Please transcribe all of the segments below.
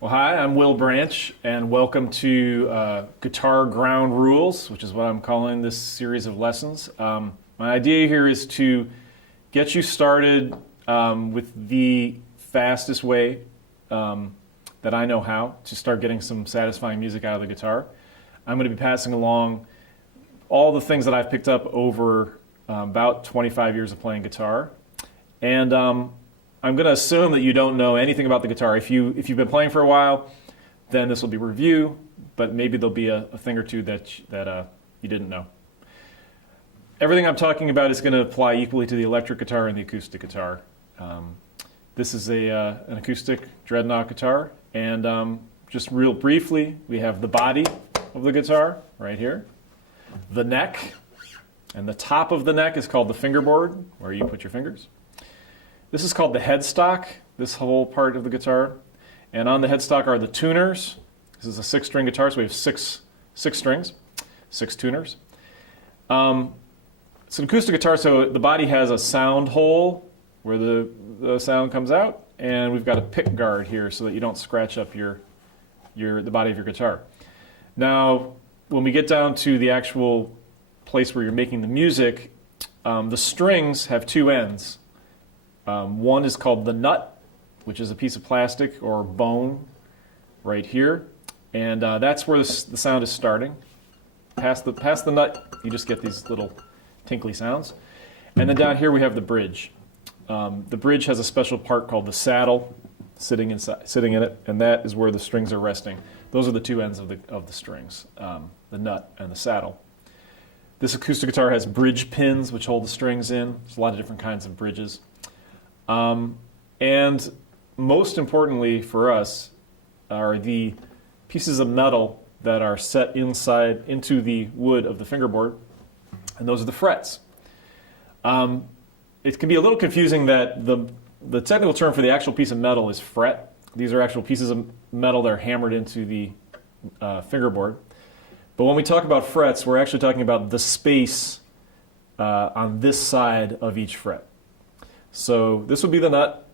Well, hi, I'm Will Branch, and welcome to Guitar Ground Rules, which is what I'm calling this series of lessons. My idea here is to get you started with the fastest way that I know how to start getting some satisfying music out of the guitar. I'm going to be passing along all the things that I've picked up over about 25 years of playing guitar. And I'm going to assume that you don't know anything about the guitar. If you've been playing for a while, then this will be review, but maybe there'll be a thing or two that you didn't know. Everything I'm talking about is going to apply equally to the electric guitar and the acoustic guitar. This is an acoustic dreadnought guitar, and just real briefly, we have the body of the guitar right here, the neck, and the top of the neck is called the fingerboard, where you put your fingers. This is called the headstock, this whole part of the guitar. And on the headstock are the tuners. This is a 6-string guitar, so we have six strings, 6 tuners. It's an acoustic guitar, so the body has a sound hole where the sound comes out, and we've got a pick guard here so that you don't scratch up the body of your guitar. Now, when we get down to the actual place where you're making the music, the strings have 2 ends. One is called the nut, which is a piece of plastic or bone right here, and that's where the sound is starting. Past the nut, you just get these little tinkly sounds. And then down here we have the bridge. The bridge has a special part called the saddle sitting in it, and that is where the strings are resting. Those are the 2 ends of the strings, the nut and the saddle. This acoustic guitar has bridge pins which hold the strings in. There's a lot of different kinds of bridges. And most importantly for us are the pieces of metal that are set into the wood of the fingerboard, and those are the frets. It can be a little confusing that the technical term for the actual piece of metal is fret. These are actual pieces of metal that are hammered into the fingerboard. But when we talk about frets, we're actually talking about the space on this side of each fret. So this would be the nut,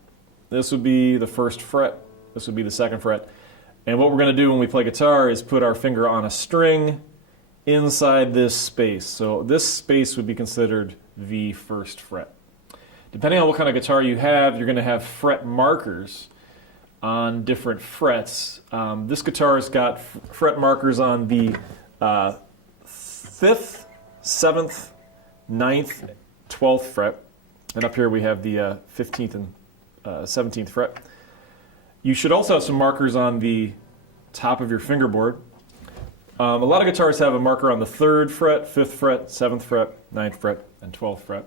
this would be the 1st fret, this would be the 2nd fret. And what we're going to do when we play guitar is put our finger on a string inside this space. So this space would be considered the 1st fret. Depending on what kind of guitar you have, you're going to have fret markers on different frets. This guitar's got fret markers on the 5th, 7th, 9th, 12th fret. And up here we have the 15th and 17th fret. You should also have some markers on the top of your fingerboard. A lot of guitars have a marker on the 3rd fret, 5th fret, 7th fret, 9th fret, and 12th fret.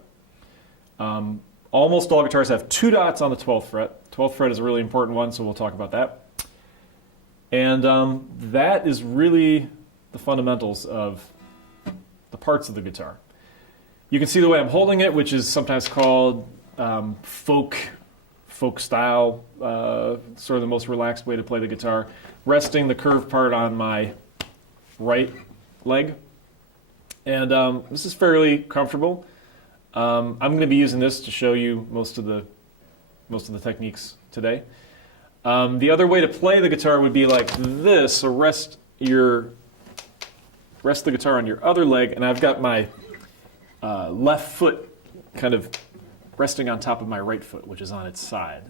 Almost all guitars have 2 dots on the 12th fret. 12th fret is a really important one, so we'll talk about that. And that is really the fundamentals of the parts of the guitar. You can see the way I'm holding it, which is sometimes called folk style, sort of the most relaxed way to play the guitar. Resting the curved part on my right leg. And this is fairly comfortable. I'm going to be using this to show you most of the techniques today. The other way to play the guitar would be like this. So rest the guitar on your other leg, and I've got my left foot kind of resting on top of my right foot, which is on its side.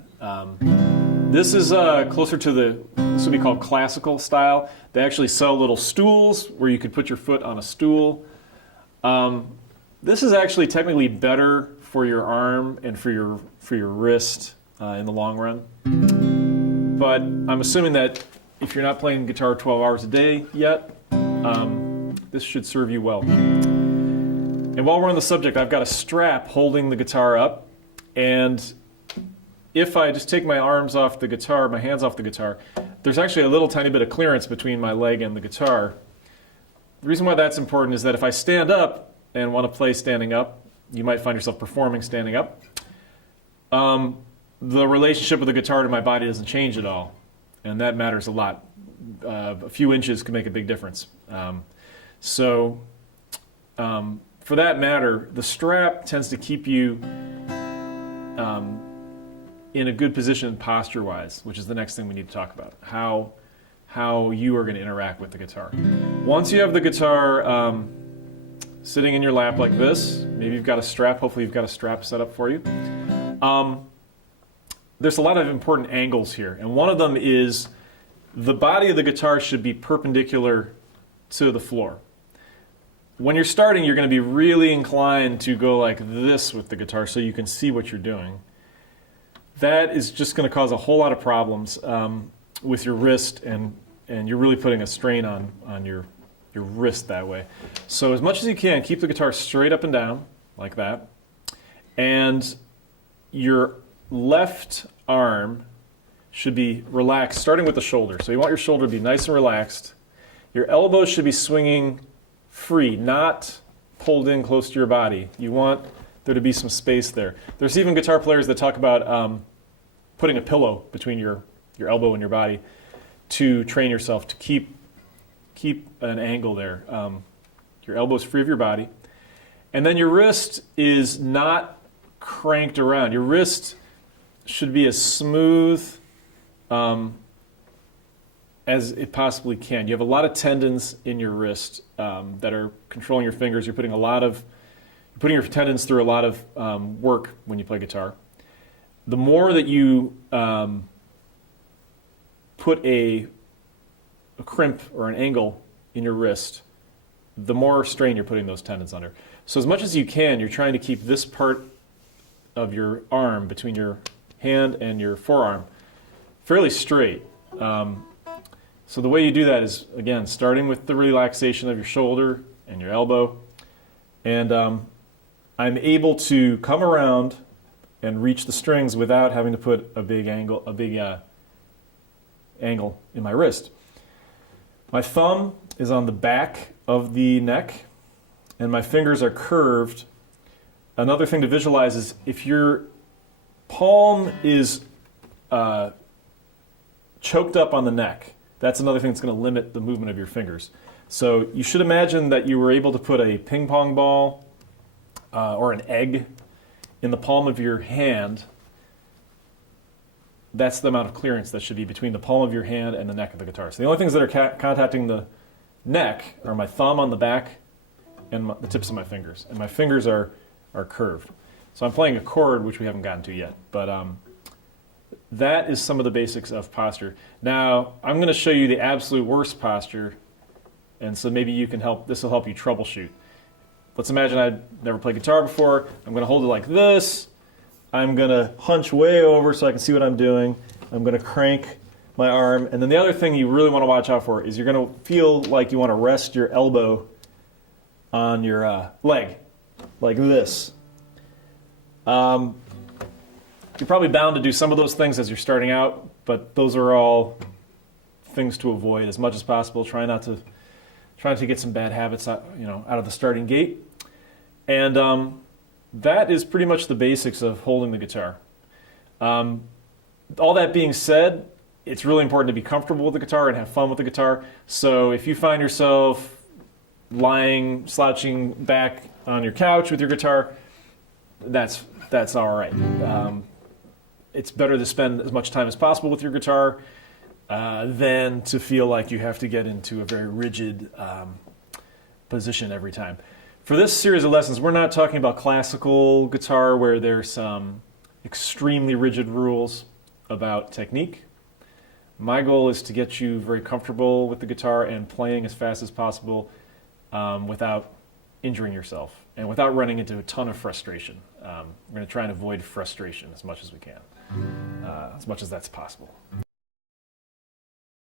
This is closer to this would be called classical style. They actually sell little stools where you could put your foot on a stool. This is actually technically better for your arm and for your wrist in the long run. But I'm assuming that if you're not playing guitar 12 hours a day yet, this should serve you well. And while we're on the subject, I've got a strap holding the guitar up, and if I just take my arms off the guitar, my hands off the guitar, there's actually a little tiny bit of clearance between my leg and the guitar. The reason why that's important is that if I stand up and want to play standing up, you might find yourself performing standing up. The relationship of the guitar to my body doesn't change at all, and that matters a lot. A few inches can make a big difference. For that matter, the strap tends to keep you in a good position posture-wise, which is the next thing we need to talk about, how you are going to interact with the guitar. Once you have the guitar sitting in your lap like this, maybe you've got a strap, hopefully you've got a strap set up for you. There's a lot of important angles here, and one of them is the body of the guitar should be perpendicular to the floor. When you're starting, you're going to be really inclined to go like this with the guitar so you can see what you're doing. That is just going to cause a whole lot of problems with your wrist, and you're really putting a strain on your wrist that way. So as much as you can, keep the guitar straight up and down like that, and your left arm should be relaxed, starting with the shoulder. So you want your shoulder to be nice and relaxed. Your elbows should be swinging free, not pulled in close to your body. You want there to be some space there. There's even guitar players that talk about putting a pillow between your elbow and your body to train yourself to keep an angle there. Your elbow's free of your body. And then your wrist is not cranked around. Your wrist should be as smooth as it possibly can. You have a lot of tendons in your wrist that are controlling your fingers. You're putting your tendons through a lot of work when you play guitar. The more that you put a crimp or an angle in your wrist, the more strain you're putting those tendons under. So as much as you can, you're trying to keep this part of your arm between your hand and your forearm fairly straight. So the way you do that is, again, starting with the relaxation of your shoulder and your elbow. And I'm able to come around and reach the strings without having to put a big angle in my wrist. My thumb is on the back of the neck, and my fingers are curved. Another thing to visualize is if your palm is choked up on the neck, that's another thing that's going to limit the movement of your fingers. So you should imagine that you were able to put a ping pong ball or an egg in the palm of your hand. That's the amount of clearance that should be between the palm of your hand and the neck of the guitar. So the only things that are contacting the neck are my thumb on the back and the tips of my fingers. And my fingers are curved. So I'm playing a chord, which we haven't gotten to yet. But that is some of the basics of posture. Now, I'm going to show you the absolute worst posture, and so maybe you can this will help you troubleshoot. Let's imagine I'd never played guitar before. I'm going to hold it like this. I'm going to hunch way over so I can see what I'm doing. I'm going to crank my arm. And then the other thing you really want to watch out for is you're going to feel like you want to rest your elbow on your leg, like this. You're probably bound to do some of those things as you're starting out, but those are all things to avoid as much as possible. Try to get some bad habits out of the starting gate. And that is pretty much the basics of holding the guitar. All that being said, it's really important to be comfortable with the guitar and have fun with the guitar. So if you find yourself slouching back on your couch with your guitar, that's all right. It's better to spend as much time as possible with your guitar than to feel like you have to get into a very rigid position every time. For this series of lessons, we're not talking about classical guitar where there's some extremely rigid rules about technique. My goal is to get you very comfortable with the guitar and playing as fast as possible without injuring yourself and without running into a ton of frustration. We're going to try and avoid frustration as much as we can, as much as that's possible.